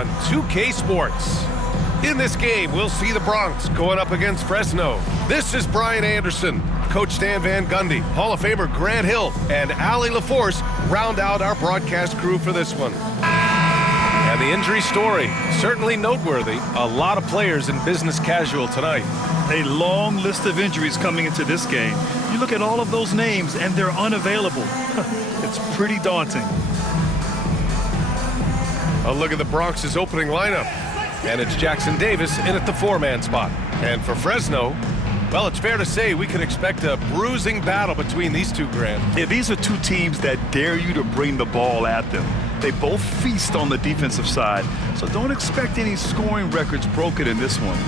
on 2K Sports. In this game, we'll see the Bronx going up against Fresno. This is Brian Anderson. Coach Stan Van Gundy, Hall of Famer Grant Hill, and Allie LaForce round out our broadcast crew for this one. And the injury story, certainly noteworthy. A lot of players in business casual tonight. A long list of injuries coming into this game. You look at all of those names and they're unavailable. It's pretty daunting. A look at the Bronx's opening lineup. And it's Jackson Davis in at the 4-man spot. And for Fresno, well, it's fair to say we can expect a bruising battle between these two, Grant. Yeah, these are two teams that dare you to bring the ball at them. They both feast on the defensive side, so don't expect any scoring records broken in this one.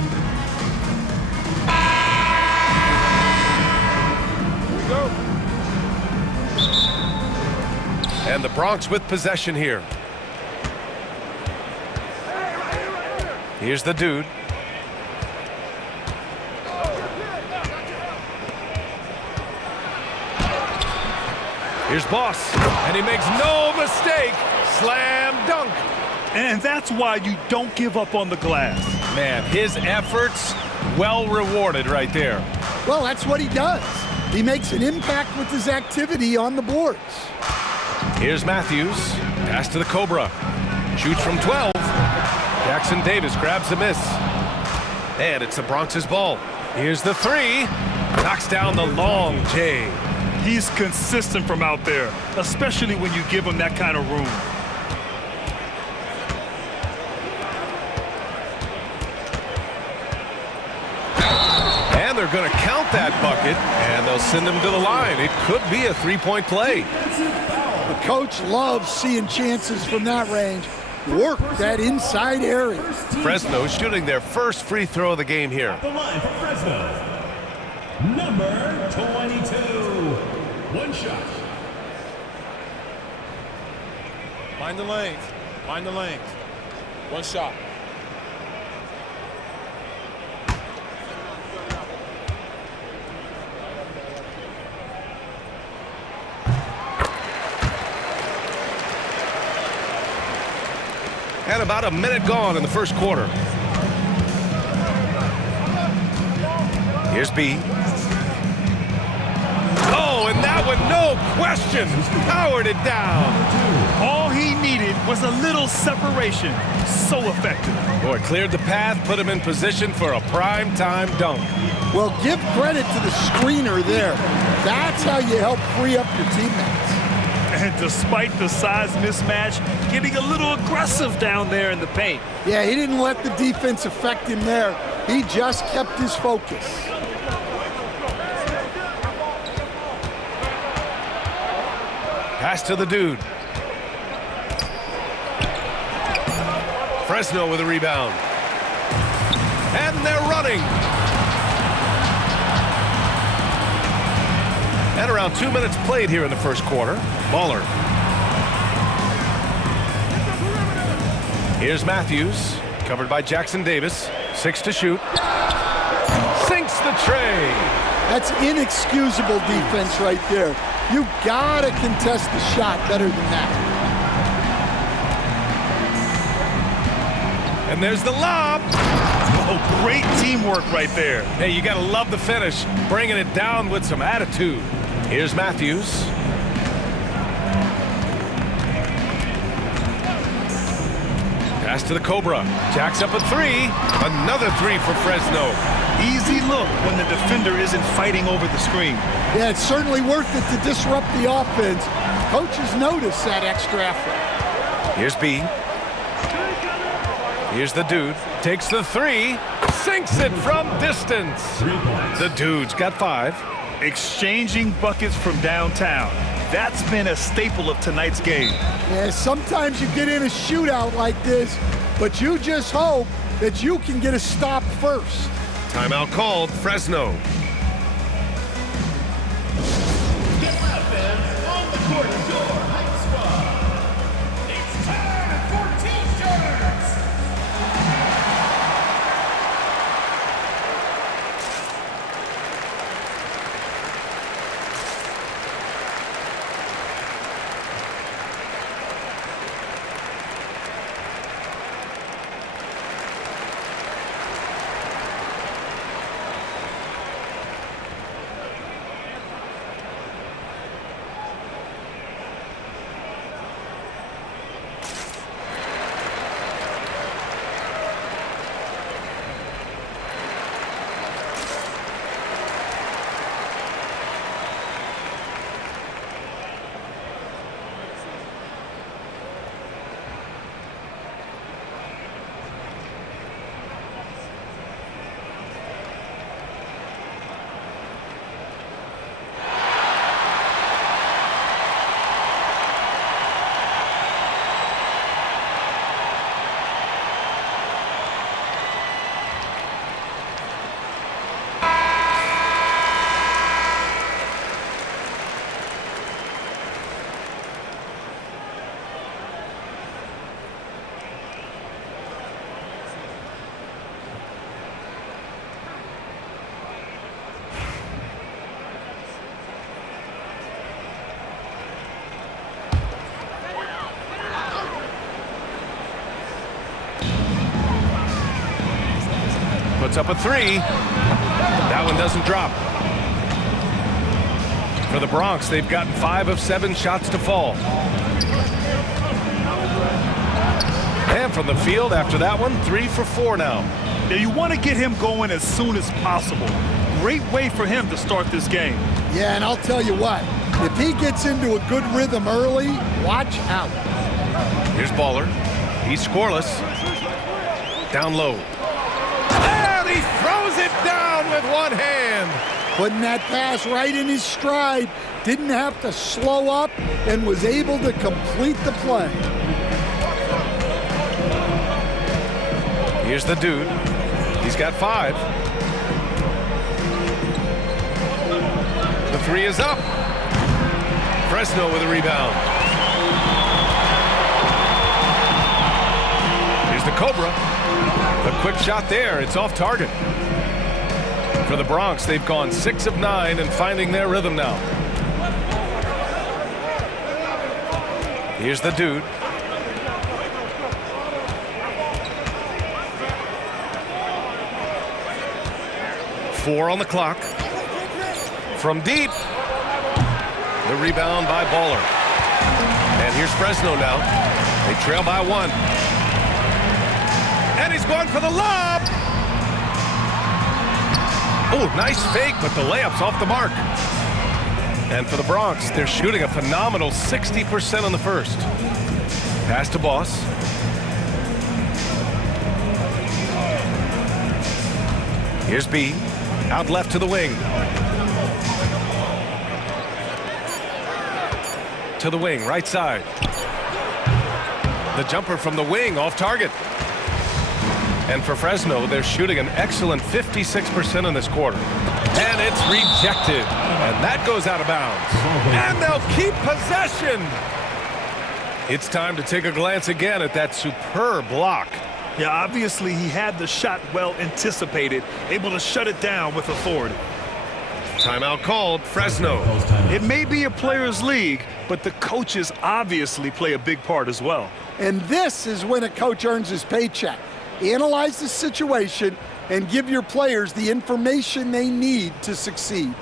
Here we go. And the Bronx with possession here. Here's the dude. Here's Boss, and he makes no mistake. Slam dunk. And that's why you don't give up on the glass. Man, his efforts well rewarded right there. Well, that's what he does. He makes an impact with his activity on the boards. Here's Matthews. Pass to the Cobra. Shoots from 12. Jackson Davis grabs a miss. And it's the Bronx's ball. Here's the 3. Knocks down the long J. He's consistent from out there, especially when you give him that kind of room. And they're going to count that bucket, and they'll send him to the line. It could be a 3-point play. The coach loves seeing chances from that range. Work that inside area. Fresno shooting their first free throw of the game here. The line for Fresno, number 22. One shot. Mind the lanes. Mind the lanes. One shot. And about a minute gone in the first quarter. Here's B. Oh, and that one, no question, powered it down. All he needed was a little separation. So effective. Boy, cleared the path, put him in position for a prime-time dunk. Well, give credit to the screener there. That's how you help free up your teammates. And despite the size mismatch, getting a little aggressive down there in the paint. Yeah, he didn't let the defense affect him there. He just kept his focus. Pass to the dude. Fresno with a rebound. And they're running. And around 2 minutes played here in the first quarter. Baller. Here's Matthews, covered by Jackson Davis. 6 to shoot. Sinks the tray. That's inexcusable defense right there. You gotta contest the shot better than that. And there's the lob. Oh, great teamwork right there. Hey, you gotta love the finish. Bringing it down with some attitude. Here's Matthews. Pass to the Cobra. Jacks up a 3. Another 3 for Fresno. Easy look when the defender isn't fighting over the screen. Yeah, it's certainly worth it to disrupt the offense. Coaches notice that extra effort. Here's B. Here's the dude. Takes the 3. Sinks it from distance. The dude's got 5. Exchanging buckets from downtown. That's been a staple of tonight's game. Yeah, sometimes you get in a shootout like this, but you just hope that you can get a stop first. Timeout called, Fresno. Get loud, fans. On the court is your hype squad. It's time for T-shirts. Puts up a three. That one doesn't drop. For the Bronx, they've gotten 5 of 7 shots to fall. And from the field after that one, 3 for 4 now. Now you want to get him going as soon as possible. Great way for him to start this game. Yeah, and I'll tell you what, if he gets into a good rhythm early, watch out. Here's Baller. He's scoreless. Down low. And he throws it down with one hand. Putting that pass right in his stride. Didn't have to slow up and was able to complete the play. Here's the dude. He's got 5. The 3 is up. Fresno with a rebound. Here's the Cobra. A quick shot there. It's off target. For the Bronx, they've gone 6 of 9 and finding their rhythm now. Here's the dude. Four on the clock. From deep. The rebound by Baller. And here's Fresno now. They trail by 1. And he's going for the lob. Oh, nice fake, but the layup's off the mark. And for the Bronx, they're shooting a phenomenal 60% on the first. Pass to Boss. Here's B. Out left to the wing. To the wing, right side. The jumper from the wing, off target. And for Fresno, they're shooting an excellent 56% in this quarter. And it's rejected. And that goes out of bounds. And they'll keep possession. It's time to take a glance again at that superb block. Yeah, obviously he had the shot well anticipated, able to shut it down with authority. Timeout called, Fresno. It may be a players' league, but the coaches obviously play a big part as well. And this is when a coach earns his paycheck. Analyze the situation and give your players the information they need to succeed.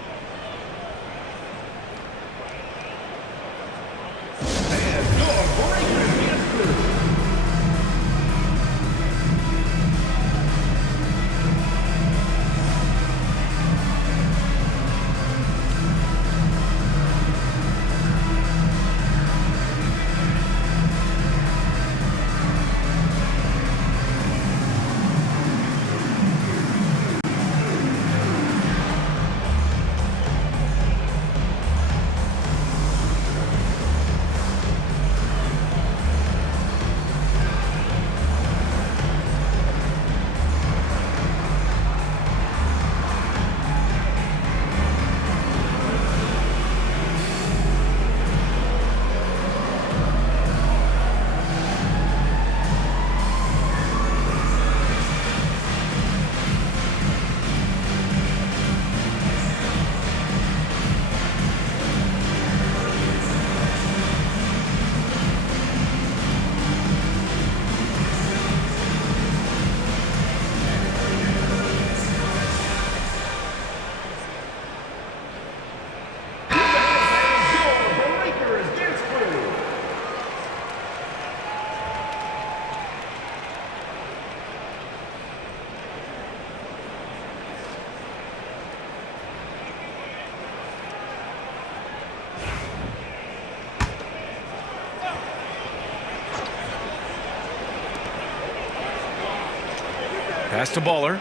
Pass to Baller.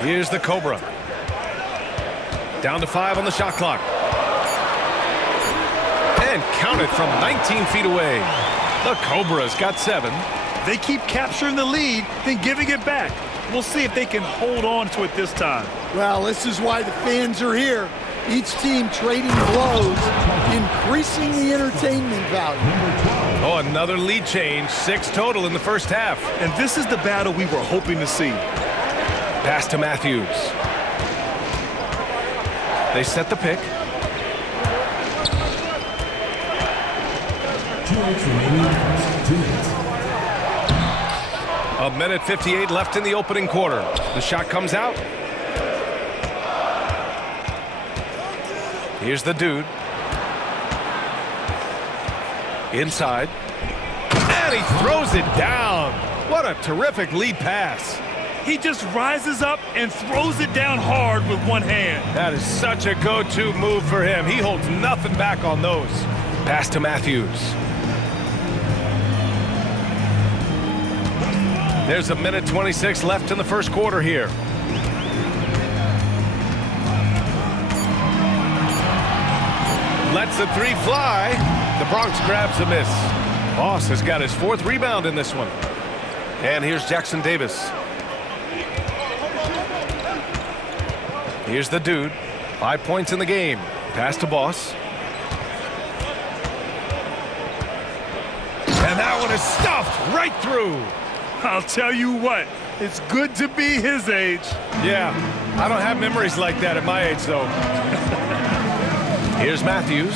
Here's the Cobra. Down to 5 on the shot clock. And counted from 19 feet away. The Cobra's got 7. They keep capturing the lead, then giving it back. We'll see if they can hold on to it this time. Well, this is why the fans are here. Each team trading blows, increasing the entertainment value. Oh, another lead change. 6 total in the first half. And this is the battle we were hoping to see. Pass to Matthews. They set the pick. 2 minutes remaining. 2 minutes. A minute 58 left in the opening quarter. The shot comes out. Here's the dude. Inside. And he throws it down. What a terrific lead pass. He just rises up and throws it down hard with one hand. That is such a go-to move for him. He holds nothing back on those. Pass to Matthews. There's a minute 26 left in the first quarter here. Lets the three fly. The Bronx grabs a miss. Boss has got his fourth rebound in this one. And here's Jackson Davis. Here's the dude. 5 points in the game. Pass to Boss. And that one is stuffed right through. I'll tell you what, it's good to be his age. Yeah, I don't have memories like that at my age, though. Here's Matthews.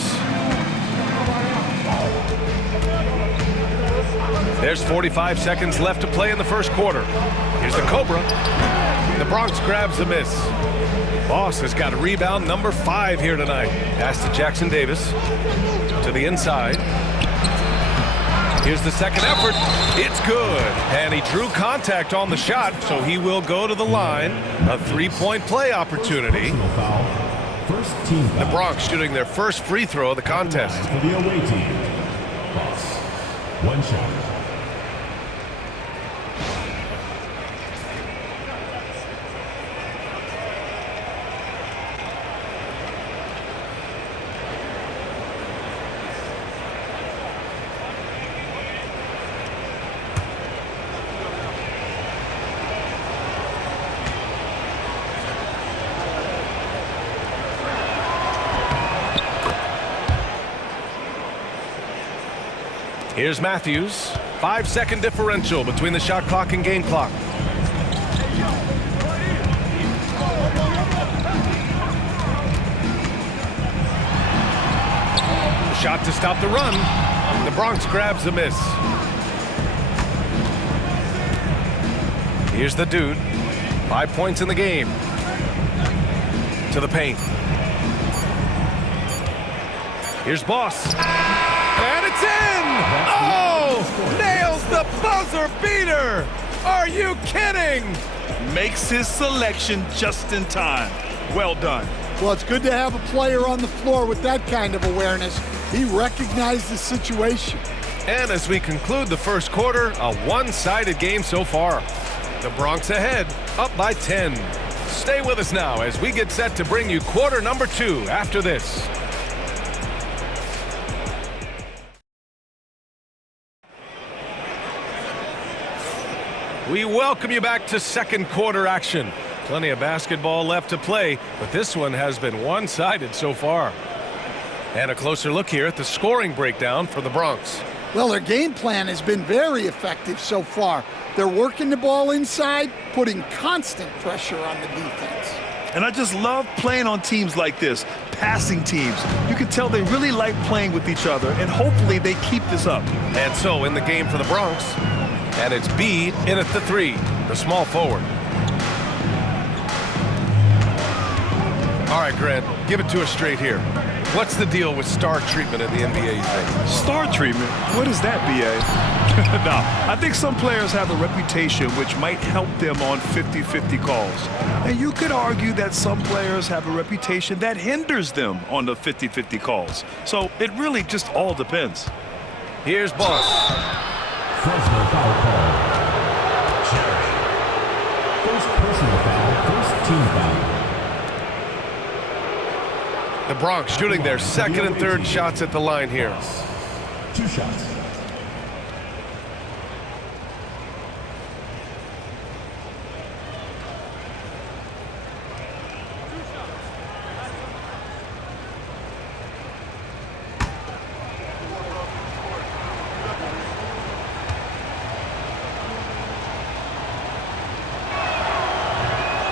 There's 45 seconds left to play in the first quarter. Here's the Cobra. The Bronx grabs the miss. Boss has got a rebound number 5 here tonight. Pass to Jackson Davis. To the inside. Here's the second effort. It's good. And he drew contact on the shot, so he will go to the line. A 3-point play opportunity. First team foul. The Bronx shooting their first free throw of the contest. For the away team. Boss. One shot. Here's Matthews. 5-second differential between the shot clock and game clock. Shot to stop the run. The Bronx grabs the miss. Here's the dude. 5 points in the game. To the paint. Here's Boss. And it's in! Oh! Nails the buzzer beater! Are you kidding? Makes his selection just in time. Well done. Well, it's good to have a player on the floor with that kind of awareness. He recognized the situation. And as we conclude the first quarter, a one-sided game so far. The Bronx ahead, up by 10. Stay with us now as we get set to bring you quarter number 2 after this. We welcome you back to second quarter action. Plenty of basketball left to play, but this one has been one-sided so far. And a closer look here at the scoring breakdown for the Bronx. Well, their game plan has been very effective so far. They're working the ball inside, putting constant pressure on the defense. And I just love playing on teams like this, passing teams. You can tell they really like playing with each other, and hopefully they keep this up. And so in the game for the Bronx, and it's Bede in at the 3, the small forward. All right, Grant, give it to us straight here. What's the deal with star treatment in the NBA, you think? Star treatment? What is that, B.A.? No, I think some players have a reputation which might help them on 50-50 calls. And you could argue that some players have a reputation that hinders them on the 50-50 calls. So it really just all depends. Here's Boss. Fresno foul call. Jerry. First personal foul, first team foul. The Bronx shooting their second and third shots at the line here. 2 shots.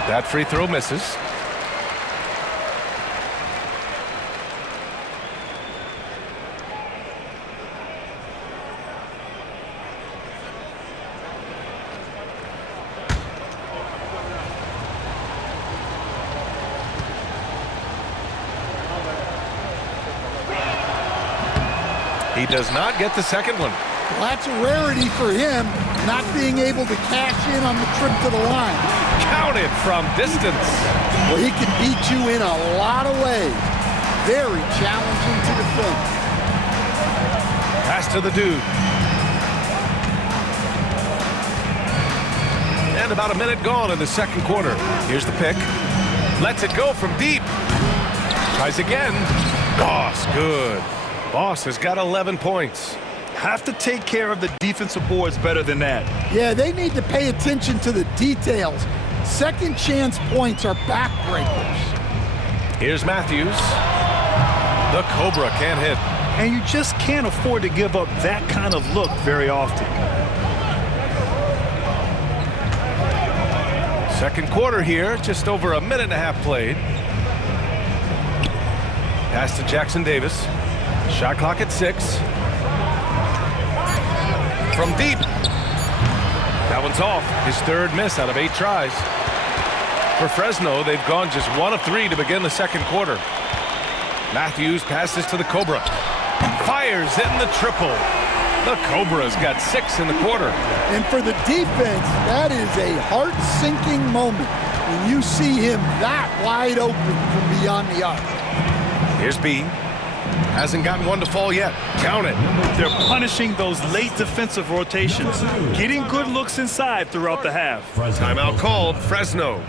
That free throw misses. He does not get the second one. Well, that's a rarity for him, not being able to cash in on the trip to the line. Counted from distance. Well, he can beat you in a lot of ways. Very challenging to defend. Pass to the dude. And about a minute gone in the second quarter. Here's the pick. Lets it go from deep. Tries again. Boss, good. Boss has got 11 points. Have to take care of the defensive boards better than that. Yeah, they need to pay attention to the details. Second chance points are backbreakers. Here's Matthews. The Cobra can't hit. And you just can't afford to give up that kind of look very often. Second quarter here, just over a minute and a half played. Pass to Jackson Davis. Shot clock at 6. From deep. That one's off. His third miss out of 8 tries. For Fresno, they've gone just 1 of 3 to begin the second quarter. Matthews passes to the Cobra. Fires in the triple. The Cobra's got 6 in the quarter. And for the defense, that is a heart-sinking moment when you see him that wide open from beyond the arc. Here's B. Hasn't gotten one to fall yet. Count it. They're punishing those late defensive rotations, getting good looks inside throughout the half. Timeout called. Fresno.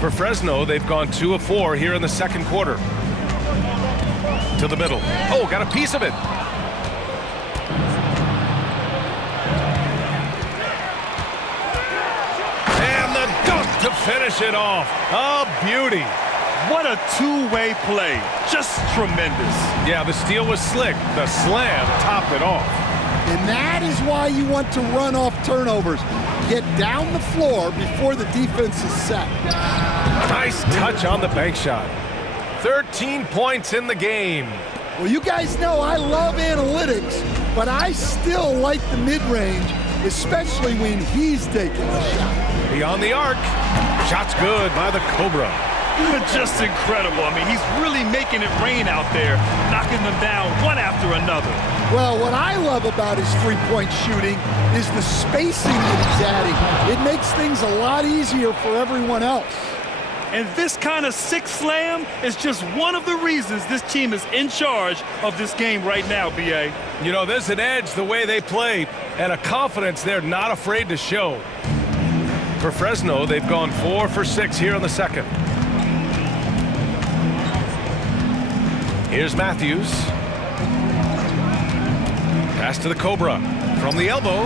For Fresno, they've gone 2 of 4 here in the second quarter. To the middle. Oh, got a piece of it. And the dunk to finish it off. A beauty. What a two-way play. Just tremendous. Yeah, the steal was slick. The slam topped it off. And that is why you want to run off turnovers. Get down the floor before the defense is set. Nice touch on the bank shot. 13 points in the game. Well, you guys know I love analytics, but I still like the mid-range, especially when he's taking the shot. Beyond the arc. Shot's good by the Cobra. Just incredible. I mean, he's really making it rain out there, knocking them down one after another. Well, what I love about his three-point shooting is the spacing that he's adding. It makes things a lot easier for everyone else. And this kind of six slam is just one of the reasons this team is in charge of this game right now, B.A. You know, there's an edge the way they play and a confidence they're not afraid to show. For Fresno, they've gone 4 for 6 here in the second. Here's Matthews. Pass to the Cobra from the elbow.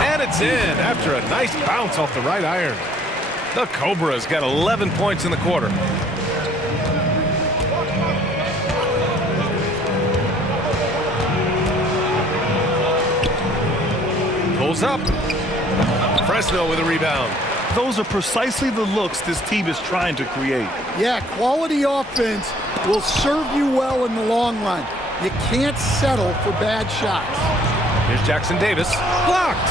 And it's in after a nice bounce off the right iron. The Cobra's got 11 points in the quarter. Pulls up. Fresno with a rebound. Those are precisely the looks this team is trying to create. Yeah, quality offense will serve you well in the long run. You can't settle for bad shots. Here's Jackson Davis. Blocked.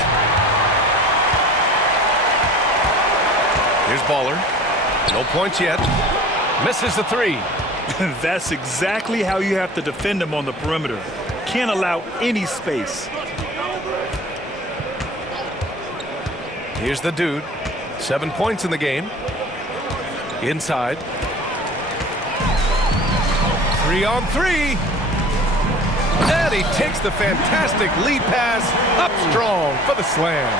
Here's Baller. No points yet. Misses the three. That's exactly how you have to defend him on the perimeter. Can't allow any space. Here's the dude. 7 points in the game. Inside. 3-on-3. And he takes the fantastic lead pass up strong for the slam.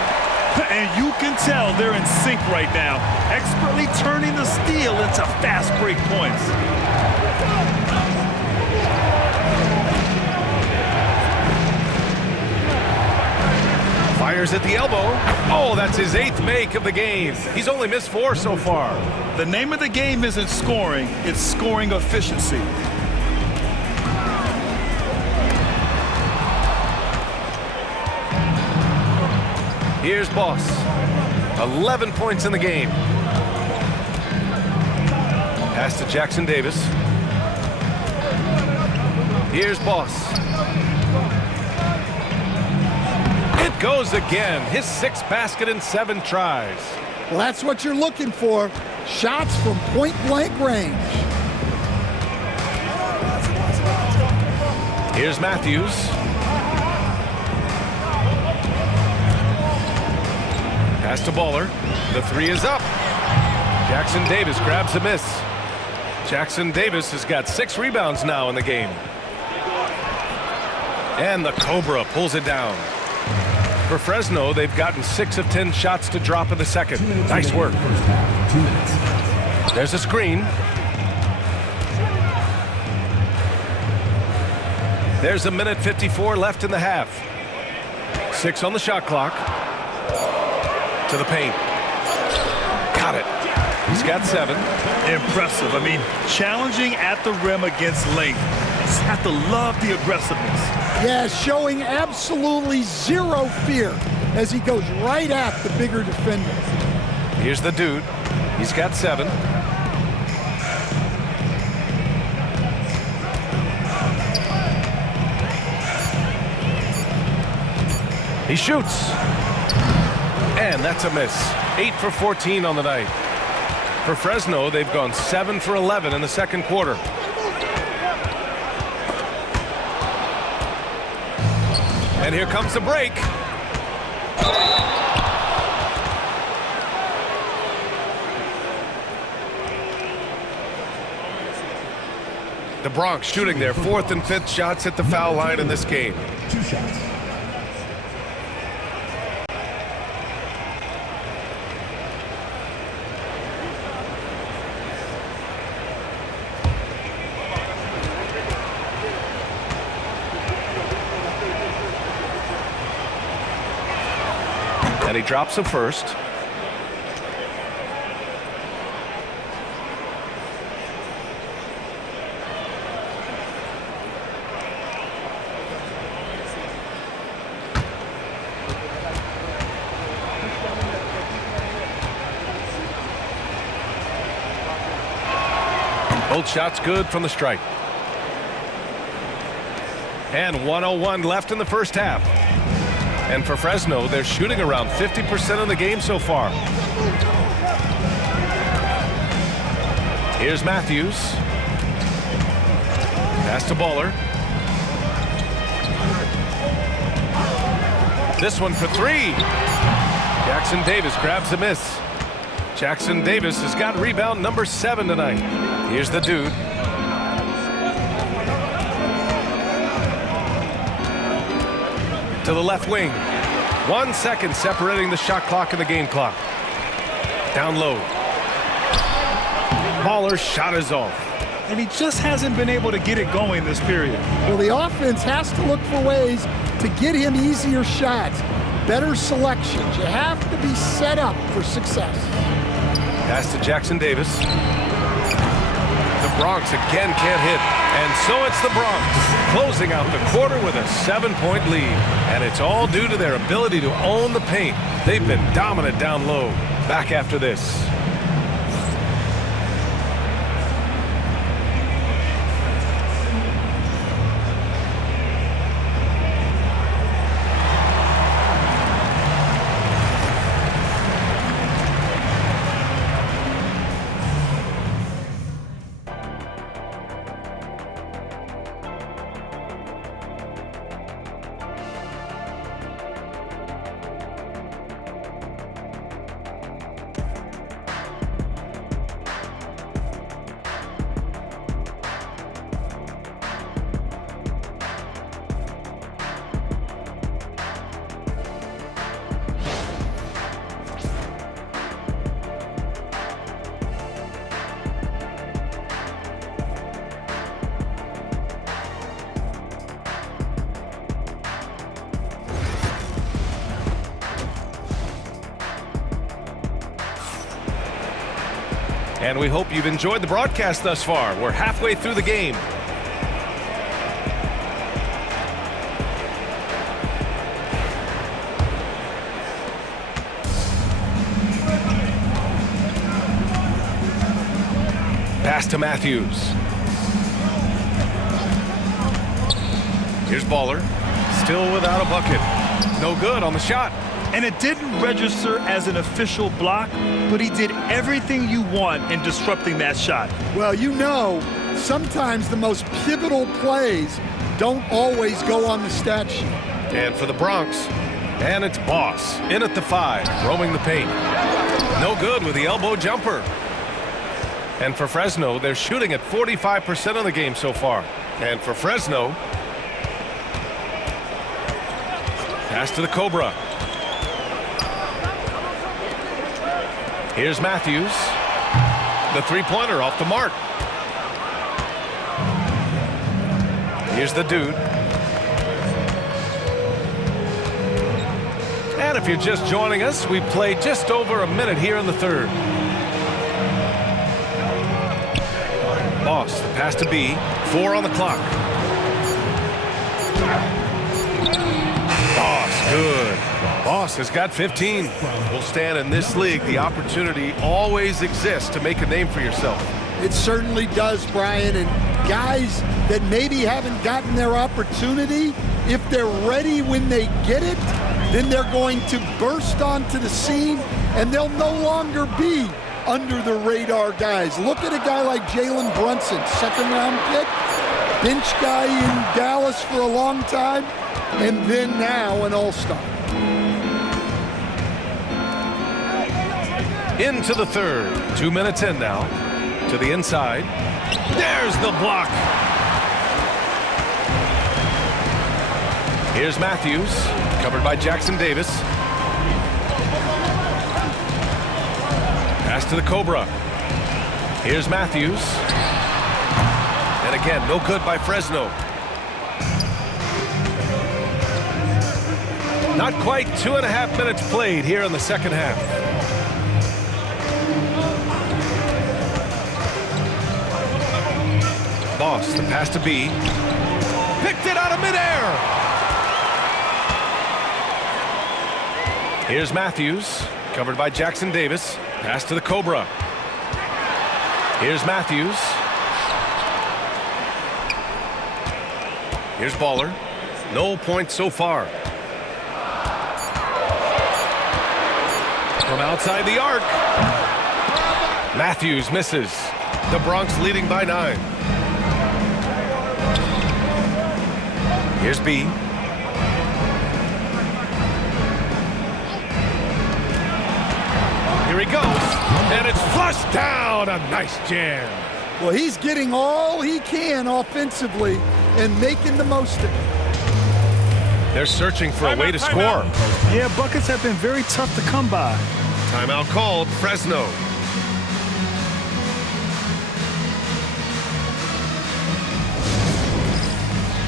And you can tell they're in sync right now, expertly turning the steal into fast break points. Fires at the elbow. Oh, that's his 8th make of the game. He's only missed 4 so far. The name of the game isn't scoring, it's scoring efficiency. Here's Boss. 11 points in the game. Pass to Jackson Davis. Here's Boss. It goes again. His 6th basket in 7 tries. Well, that's what you're looking for. Shots from point-blank range. Here's Matthews. Pass to Baller. The 3 is up. Jackson Davis grabs a miss. Jackson Davis has got 6 rebounds now in the game. And the Cobra pulls it down. For Fresno, they've gotten 6 of 10 shots to drop in the second. Nice work. There's a screen. There's 1:54 left in the half. 6 on the shot clock. To the paint. Got it. He's got 7. Impressive. I mean, challenging at the rim against length. You just have to love the aggressiveness. Yeah, showing absolutely zero fear as he goes right at the bigger defender. Here's the dude. He's got 7. He shoots. And that's a miss. 8 for 14 on the night. For Fresno, they've gone 7 for 11 in the second quarter. And here comes the break. The Bronx shooting their 4th and 5th shots at the foul line in this game. 2 shots. And he drops him first. Both shots good from the stripe. And 1:01 left in the first half. And for Fresno, they're shooting around 50% of the game so far. Here's Matthews. Pass to Baller. This one for 3. Jackson Davis grabs a miss. Jackson Davis has got rebound number 7 tonight. Here's the dude. To the left wing. 1 second separating the shot clock and the game clock. Down low. Baller's shot is off. And he just hasn't been able to get it going this period. Well, the offense has to look for ways to get him easier shots, better selections. You have to be set up for success. Pass to Jackson Davis. The Bronx again can't hit. And so it's the Bronx closing out the quarter with a 7-point lead. And it's all due to their ability to own the paint. They've been dominant down low. Back after this. And we hope you've enjoyed the broadcast thus far. We're halfway through the game. Pass to Matthews. Here's Baller. Still without a bucket. No good on the shot. And it didn't register as an official block, but he did everything you want in disrupting that shot. Well, you know, sometimes the most pivotal plays don't always go on the stat sheet. And for the Bronx, and it's Boss in at the 5, roaming the paint. No good with the elbow jumper. And for Fresno, they're shooting at 45% of the game so far. And for Fresno, pass to the Cobra. Here's Matthews. The three-pointer off the mark. Here's the dude. And if you're just joining us, we've played just over a minute here in the third. Boss, the pass to B. 4 on the clock. Boss, good. Boss has got 15. Will stand in this league. The opportunity always exists to make a name for yourself. It certainly does, Brian. And guys that maybe haven't gotten their opportunity, if they're ready when they get it, then they're going to burst onto the scene and they'll no longer be under the radar guys. Look at a guy like Jalen Brunson, second-round pick, bench guy in Dallas for a long time, and then now an all-star. Into the third. 2 minutes in now. To the inside. There's the block. Here's Matthews. Covered by Jackson Davis. Pass to the Cobra. Here's Matthews. And again, no good by Fresno. Not quite 2.5 minutes played here in the second half. Boss, the pass to B. Picked it out of midair. Here's Matthews, covered by Jackson Davis. Pass to the Cobra. Here's Matthews. Here's Baller. No points so far. From outside the arc. Matthews misses. The Bronx leading by 9. Here's B. Here he goes. And it's flushed down. A nice jam. Well, he's getting all he can offensively and making the most of it. They're searching for a way to score. Yeah, buckets have been very tough to come by. Timeout called, Fresno.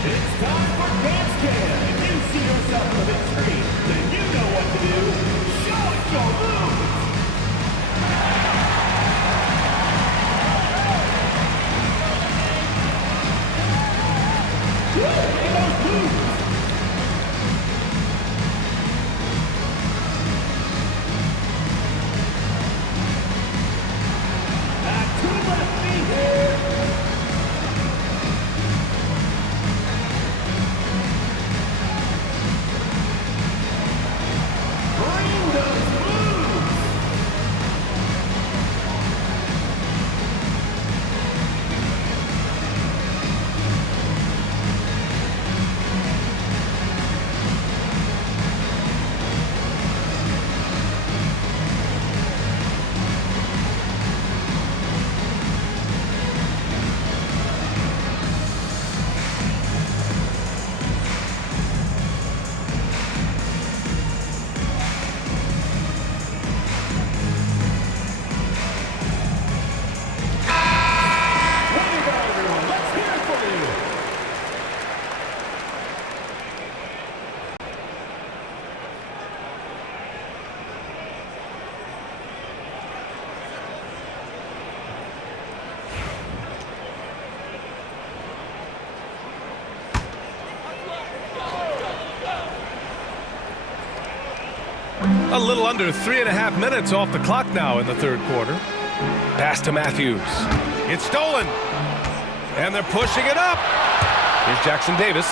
It's time for Dance Cam. If you see yourself in the big screen, then you know what to do. Show us your moves. A little under 3.5 minutes off the clock now in the third quarter. Pass to Matthews. It's stolen. And they're pushing it up. Here's Jackson Davis.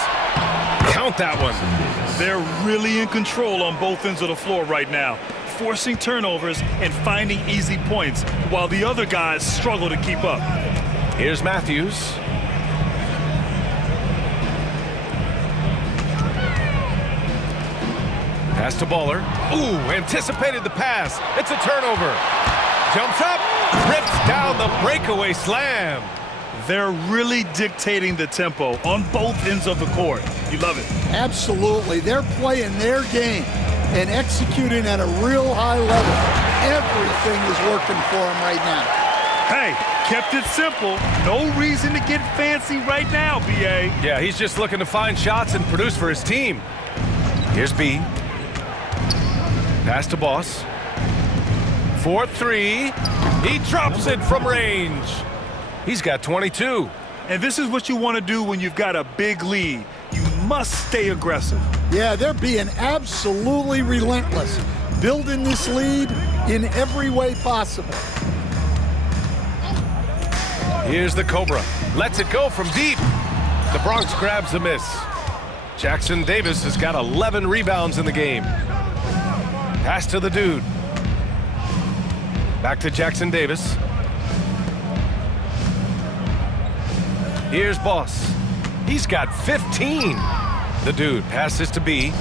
Count that one. They're really in control on both ends of the floor right now, forcing turnovers and finding easy points while the other guys struggle to keep up. Here's Matthews. Pass to Baller. Ooh, anticipated the pass. It's a turnover. Jumps up, rips down the breakaway slam. They're really dictating the tempo on both ends of the court. You love it. Absolutely. They're playing their game and executing at a real high level. Everything is working for them right now. Hey, kept it simple. No reason to get fancy right now, B.A. Yeah, he's just looking to find shots and produce for his team. Here's B. Pass to Boss. 4-3. He drops it from range. He's got 22. And this is what you want to do when you've got a big lead. You must stay aggressive. Yeah, they're being absolutely relentless, building this lead in every way possible. Here's the Cobra. Lets it go from deep. The Bronx grabs a miss. Jackson Davis has got 11 rebounds in the game. Pass to the dude. Back to Jackson Davis. Here's Boss. He's got 15. The dude passes to B.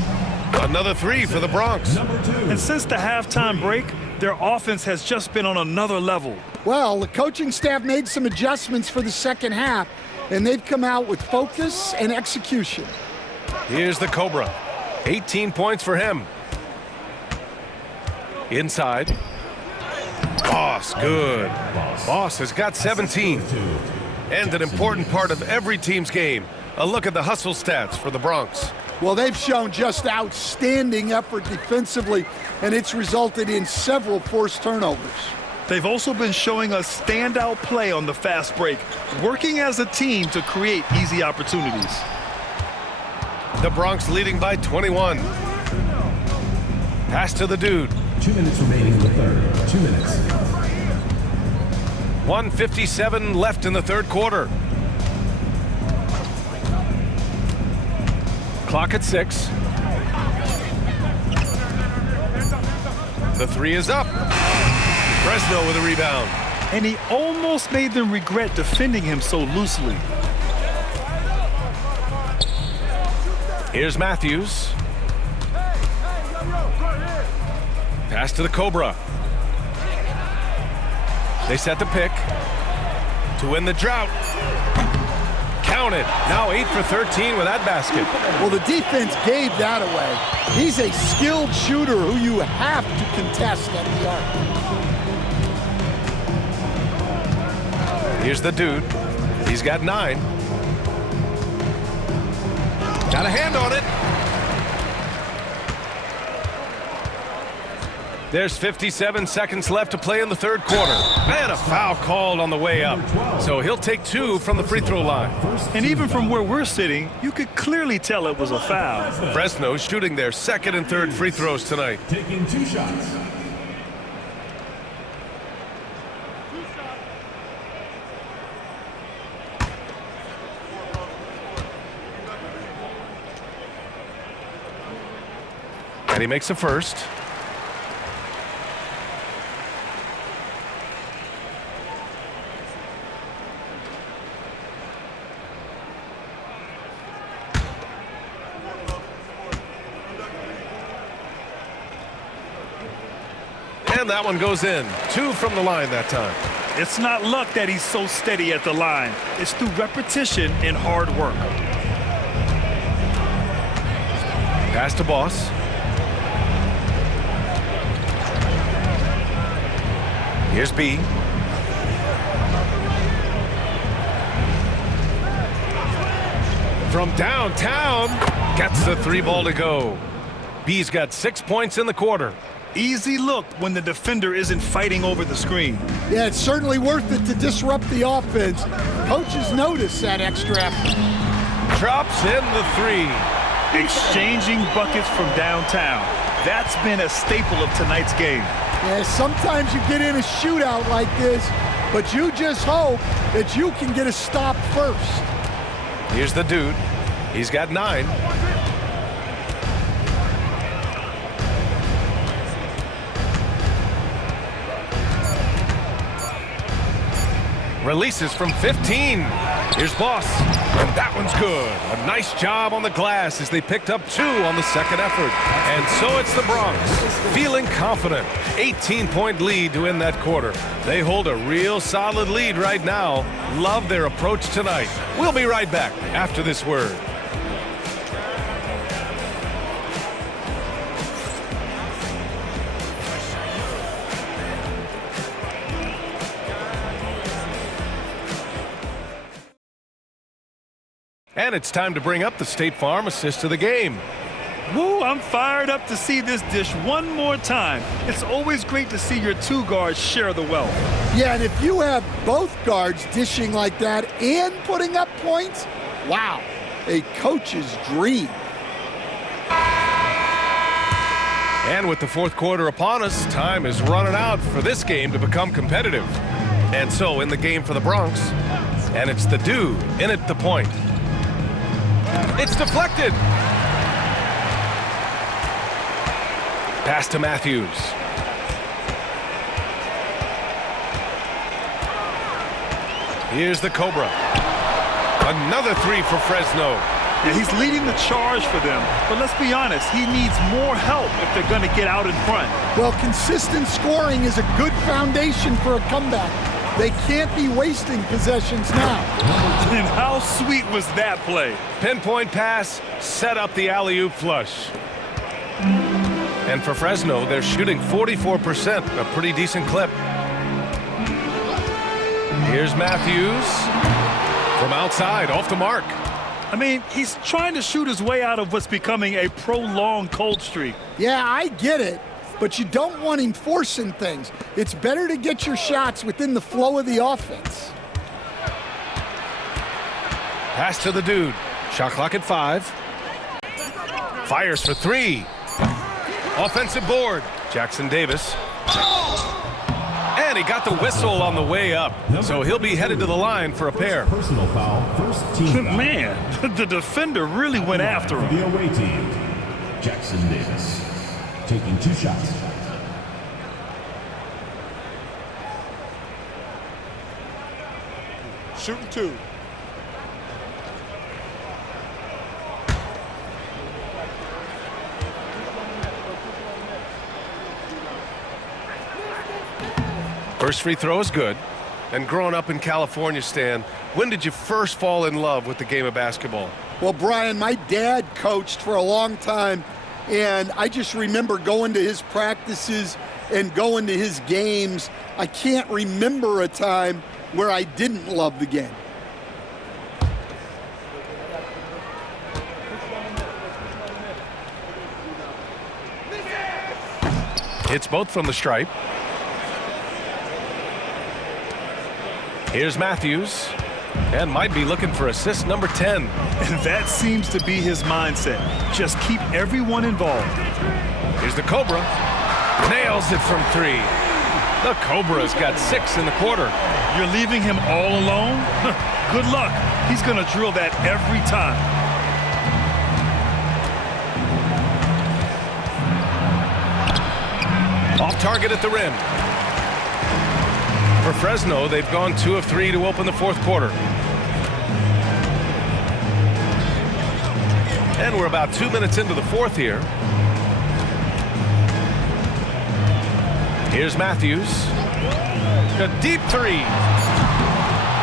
Another 3 for the Bronx. And since the halftime break, their offense has just been on another level. Well, the coaching staff made some adjustments for the second half, and they've come out with focus and execution. Here's the Cobra. 18 points for him. Inside. Boss, good. Boss has got 17. And an important part of every team's game. A look at the hustle stats for the Bronx. Well, they've shown just outstanding effort defensively, and it's resulted in several forced turnovers. They've also been showing us standout play on the fast break, working as a team to create easy opportunities. The Bronx leading by 21. Pass to the dude. 2 minutes remaining in the third. 2 minutes. 1:57 left in the third quarter. Clock at 6. The 3 is up. Fresno with a rebound. And he almost made them regret defending him so loosely. Here's Matthews. Pass to the Cobra. They set the pick to win the drought. Count it. Now 8 for 13 with that basket. Well, the defense gave that away. He's a skilled shooter who you have to contest at the arc. Here's the dude. He's got 9. Got a hand on it. There's 57 seconds left to play in the third quarter. And a foul called on the way up. So he'll take 2 from the free throw line. And even from where we're sitting, you could clearly tell it was a foul. Fresno shooting their second and third free throws tonight. Taking 2 shots. And he makes a first. And that one goes in. 2 from the line that time. It's not luck that he's so steady at the line. It's through repetition and hard work. Pass to Boss. Here's B. From downtown, gets the 3 ball to go. B's got 6 points in the quarter. Easy look when the defender isn't fighting over the screen. Yeah, it's certainly worth it to disrupt the offense. Coaches notice that extra effort. Drops in the 3. Exchanging buckets from downtown. That's been a staple of tonight's game. Yeah, sometimes you get in a shootout like this, but you just hope that you can get a stop first. Here's the dude. He's got 9. Releases from 15. Here's Boss, and that one's good. A nice job on the glass as they picked up 2 on the second effort. And so it's the Bronx, feeling confident. 18-point lead to end that quarter. They hold a real solid lead right now. Love their approach tonight. We'll be right back after this word. And it's time to bring up the State Farm assist of the game. Woo, I'm fired up to see this dish one more time. It's always great to see your 2 guards share the wealth. Yeah, and if you have both guards dishing like that and putting up points, wow, a coach's dream. And with the fourth quarter upon us, time is running out for this game to become competitive. And so in the game for the Bronx, and it's the dude in at the point. It's deflected. Pass to Matthews. Here's the Cobra. Another 3 for Fresno. Yeah, he's leading the charge for them, but let's be honest, he needs more help if they're going to get out in front. Well, consistent scoring is a good foundation for a comeback. They can't be wasting possessions now. And how sweet was that play? Pinpoint pass, set up the alley-oop flush. And for Fresno, they're shooting 44%, a pretty decent clip. Here's Matthews from outside, off the mark. I mean, he's trying to shoot his way out of what's becoming a prolonged cold streak. Yeah, I get it, but you don't want him forcing things. It's better to get your shots within the flow of the offense. Pass to the dude. Shot clock at 5. Fires for 3. Offensive board. Jackson Davis. And he got the whistle on the way up. So he'll be headed to the line for a pair. Personal foul, first team foul. Man, the defender really went after him. The away team, Jackson Davis, taking 2 shots. Shooting 2. First free throw is good. And growing up in California, Stan, when did you first fall in love with the game of basketball? Well, Brian, my dad coached for a long time, and I just remember going to his practices and going to his games. I can't remember a time where I didn't love the game. Hits both from the stripe. Here's Matthews, and might be looking for assist number 10. And that seems to be his mindset. Just keep everyone involved. Here's the Cobra. Nails it from 3. The Cobra's got 6 in the quarter. You're leaving him all alone? Good luck. He's going to drill that every time. Off target at the rim. For Fresno, they've gone 2 of 3 to open the fourth quarter. And we're about 2 minutes into the fourth here. Here's Matthews. A deep 3.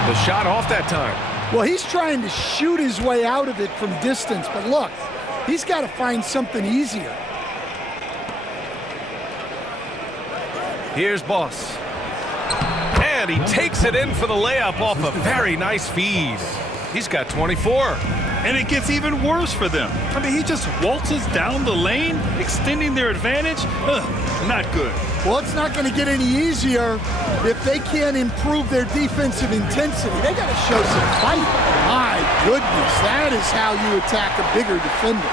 The shot off that time. Well, he's trying to shoot his way out of it from distance, but look, he's got to find something easier. Here's Boss. And he takes it in for the layup off a very nice feed. He's got 24. And it gets even worse for them. I mean, he just waltzes down the lane, extending their advantage. Not good. Well, it's not going to get any easier if they can't improve their defensive intensity. They got to show some fight. My goodness, that is how you attack a bigger defender.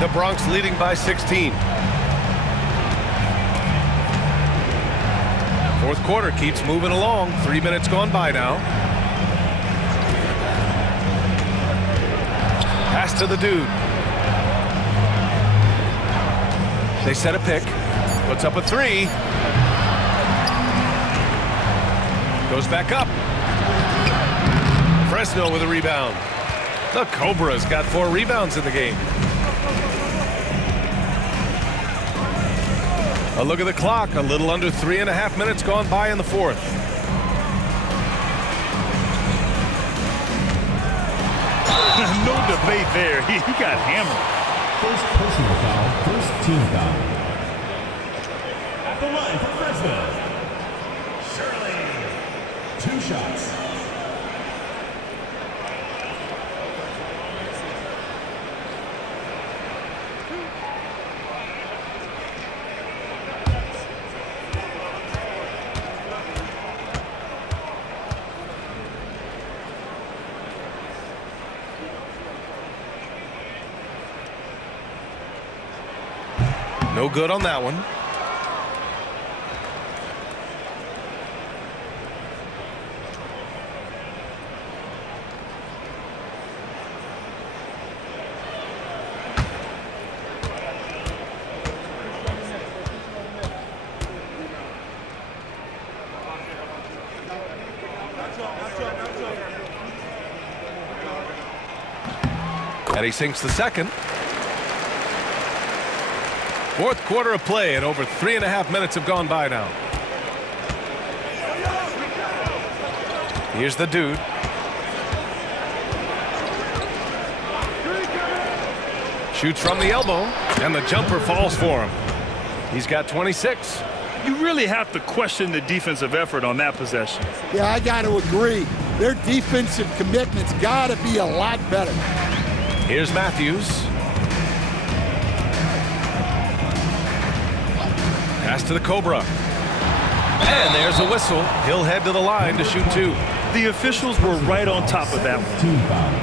The Bronx leading by 16. Fourth quarter keeps moving along. 3 minutes gone by now. Pass to the dude. They set a pick. Puts up a three. Goes back up. Fresno with a rebound. The Cobras got 4 rebounds in the game. A look at the clock. A little under 3.5 minutes gone by in the fourth. No debate there. He got hammered. First personal foul, first team foul. At the line for Fresno. Shirley. 2 shots. No good on that one. And he sinks the second. Fourth quarter of play, and over 3.5 minutes have gone by now. Here's the dude. Shoots from the elbow, and the jumper falls for him. He's got 26. You really have to question the defensive effort on that possession. Yeah, I got to agree. Their defensive commitment's got to be a lot better. Here's Matthews. Pass to the Cobra. And there's a whistle. He'll head to the line to shoot 2. The officials were right on top of that one. Team foul.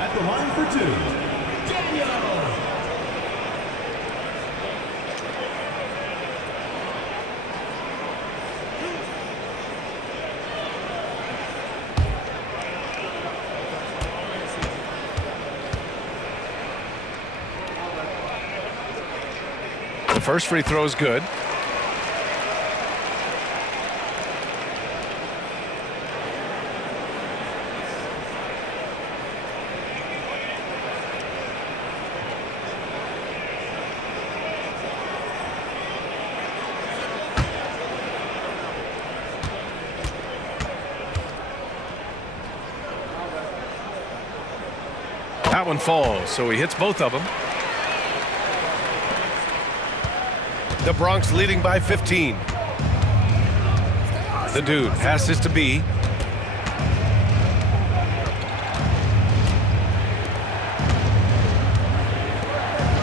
At the line for 2. Daniel. The first free throw is good. That one falls, so he hits both of them. The Bronx leading by 15. The dude passes to B.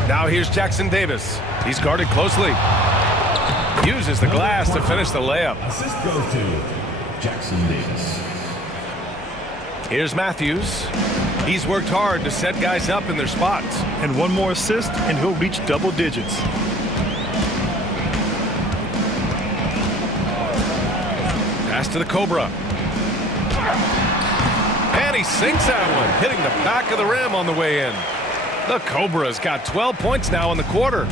Now here's Jackson Davis. He's guarded closely. Uses the glass to finish the layup. Assist goes to Jackson Davis. Here's Matthews. He's worked hard to set guys up in their spots. And one more assist, and he'll reach double digits. Pass to the Cobra. And he sinks that one, hitting the back of the rim on the way in. The Cobra's got 12 points now in the quarter.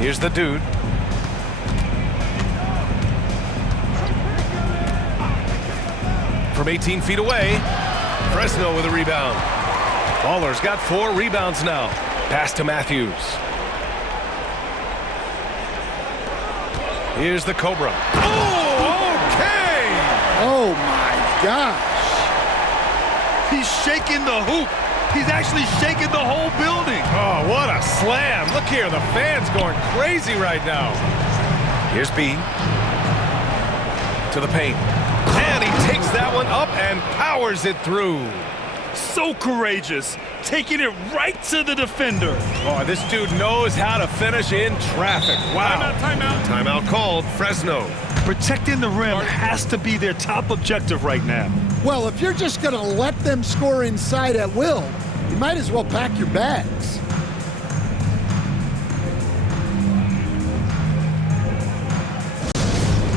Here's the dude. From 18 feet away, Fresno with a rebound. Baller's got 4 rebounds now. Pass to Matthews. Here's the Cobra. Oh, okay! Oh, my gosh. He's shaking the hoop. He's actually shaking the whole building. Oh, what a slam. Look here, the fans going crazy right now. Here's B. To the paint. And he takes that one up and powers it through. So courageous, taking it right to the defender. Oh, this dude knows how to finish in traffic. Wow. Timeout. Timeout called. Fresno. Protecting the rim has to be their top objective right now. Well, if you're just going to let them score inside at will, you might as well pack your bags.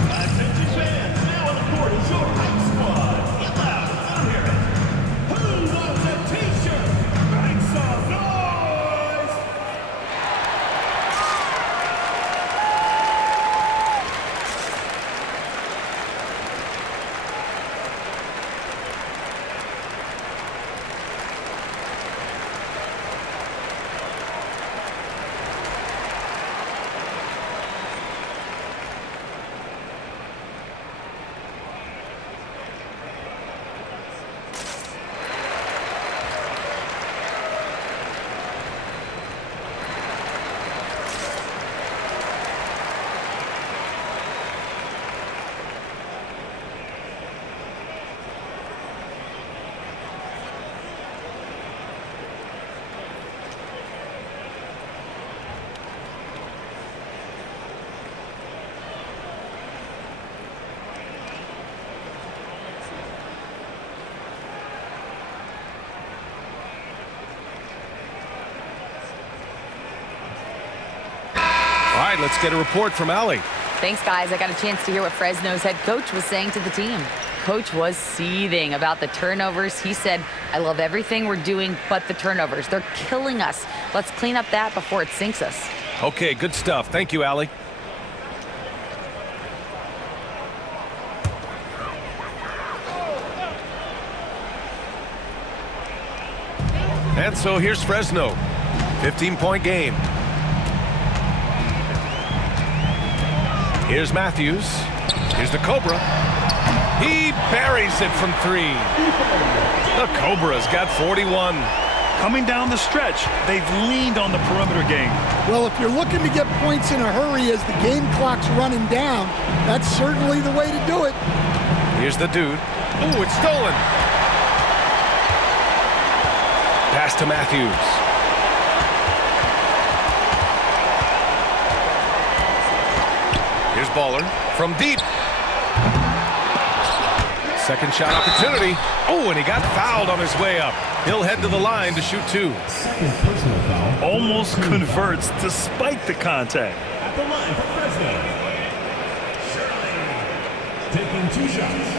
Attention fans, now on the court is your hype squad. Get loud, let 'em hear it. Who wants a t-shirt? Make some noise! All right, let's get a report from Allie. Thanks, guys. I got a chance to hear what Fresno's head coach was saying to the team. Coach was seething about the turnovers. He said, I love everything we're doing but the turnovers. They're killing us. Let's clean up that before it sinks us. Okay, good stuff. Thank you, Allie. And so here's Fresno. 15-point game. Here's Matthews. Here's the Cobra. He buries it from three. The Cobra's got 41. Coming down the stretch, they've leaned on the perimeter game. Well, if you're looking to get points in a hurry as the game clock's running down, that's certainly the way to do it. Here's the dude. Ooh, it's stolen. Pass to Matthews. Here's Baller from deep. Second shot opportunity. Oh, and he got fouled on his way up. He'll head to the line to shoot two. Second personal foul. Almost converts despite the contact. At the line for Fresno. Shirley taking 2 shots.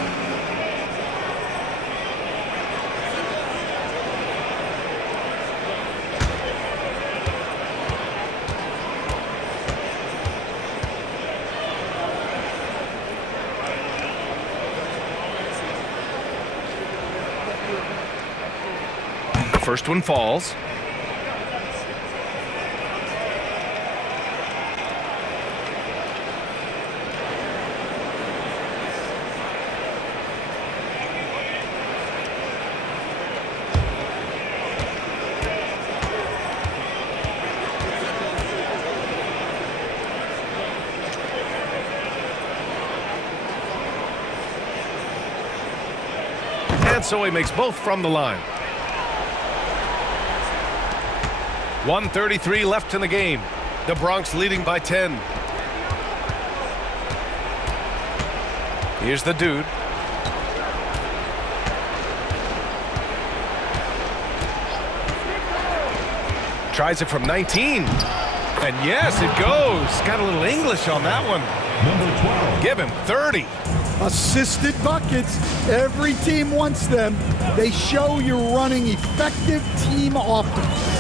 First one falls. And so he makes both from the line. 1:33 left in the game. The Bronx leading by 10. Here's the dude. Tries it from 19. And yes, it goes. Got a little English on that one. Number 12. Give him 30. Assisted buckets. Every team wants them. They show you're running effective team offense.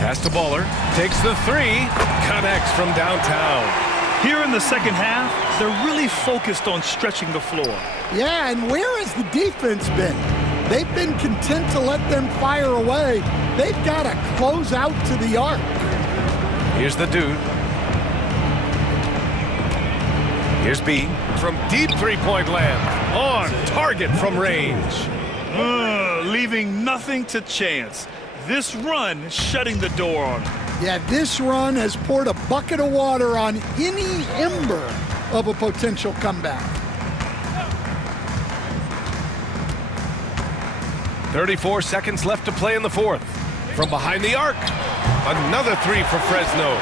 Pass to Baller. Takes the three. Connects from downtown. Here in the second half, they're really focused on stretching the floor. Yeah, and where has the defense been? They've been content to let them fire away. They've got to close out to the arc. Here's the dude. Here's B from deep three-point land. On target from range. Leaving nothing to chance. This run shutting the door on them. Yeah, this run has poured a bucket of water on any ember of a potential comeback. 34 seconds left to play in the fourth. From behind the arc. Another three for Fresno.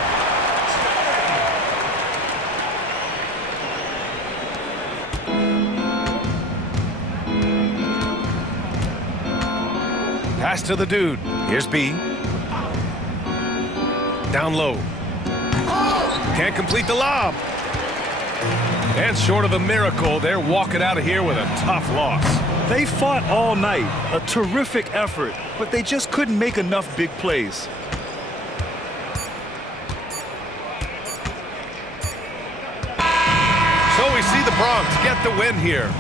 Pass to the dude. Here's B. Down low. Can't complete the lob. And short of a miracle, they're walking out of here with a tough loss. They fought all night. A terrific effort, but they just couldn't make enough big plays. So we see the Bronx get the win here.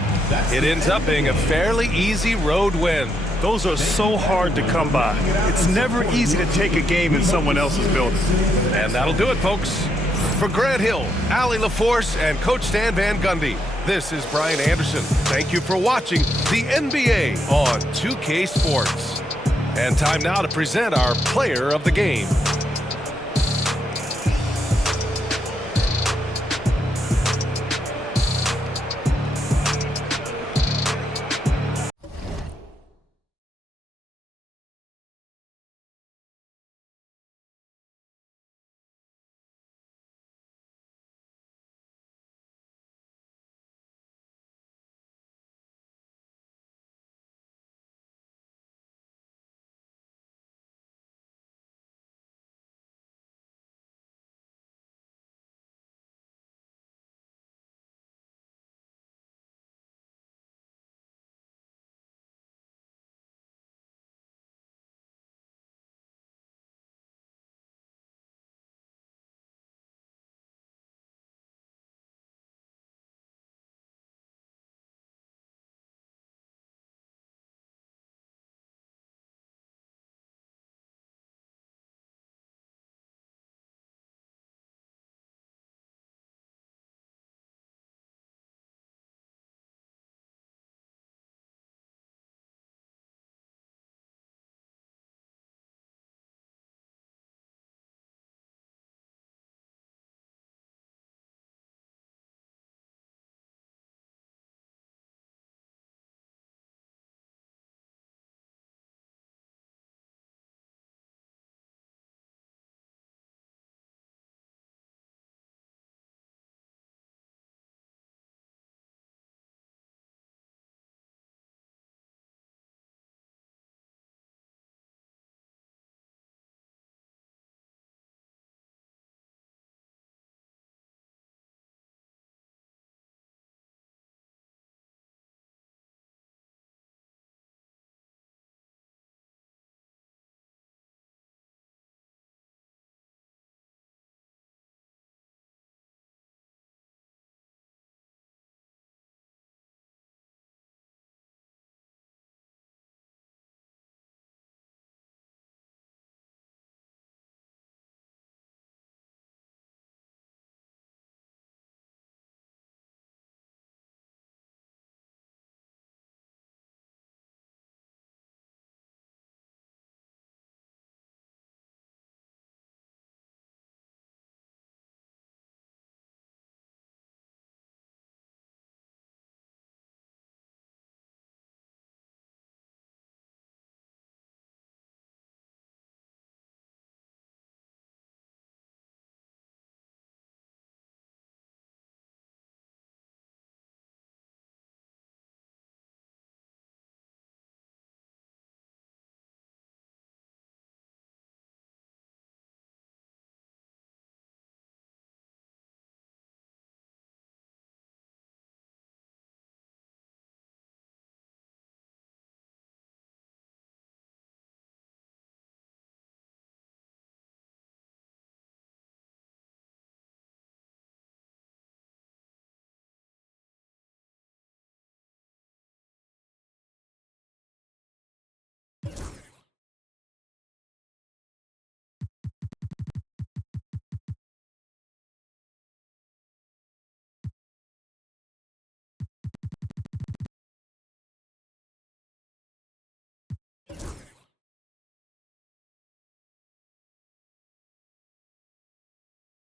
It ends up being a fairly easy road win. Those are so hard to come by. It's never easy to take a game in someone else's building. And that'll do it, folks. For Grant Hill, Allie LaForce, and Coach Stan Van Gundy, this is Brian Anderson. Thank you for watching the NBA on 2K Sports. And time now to present our player of the game.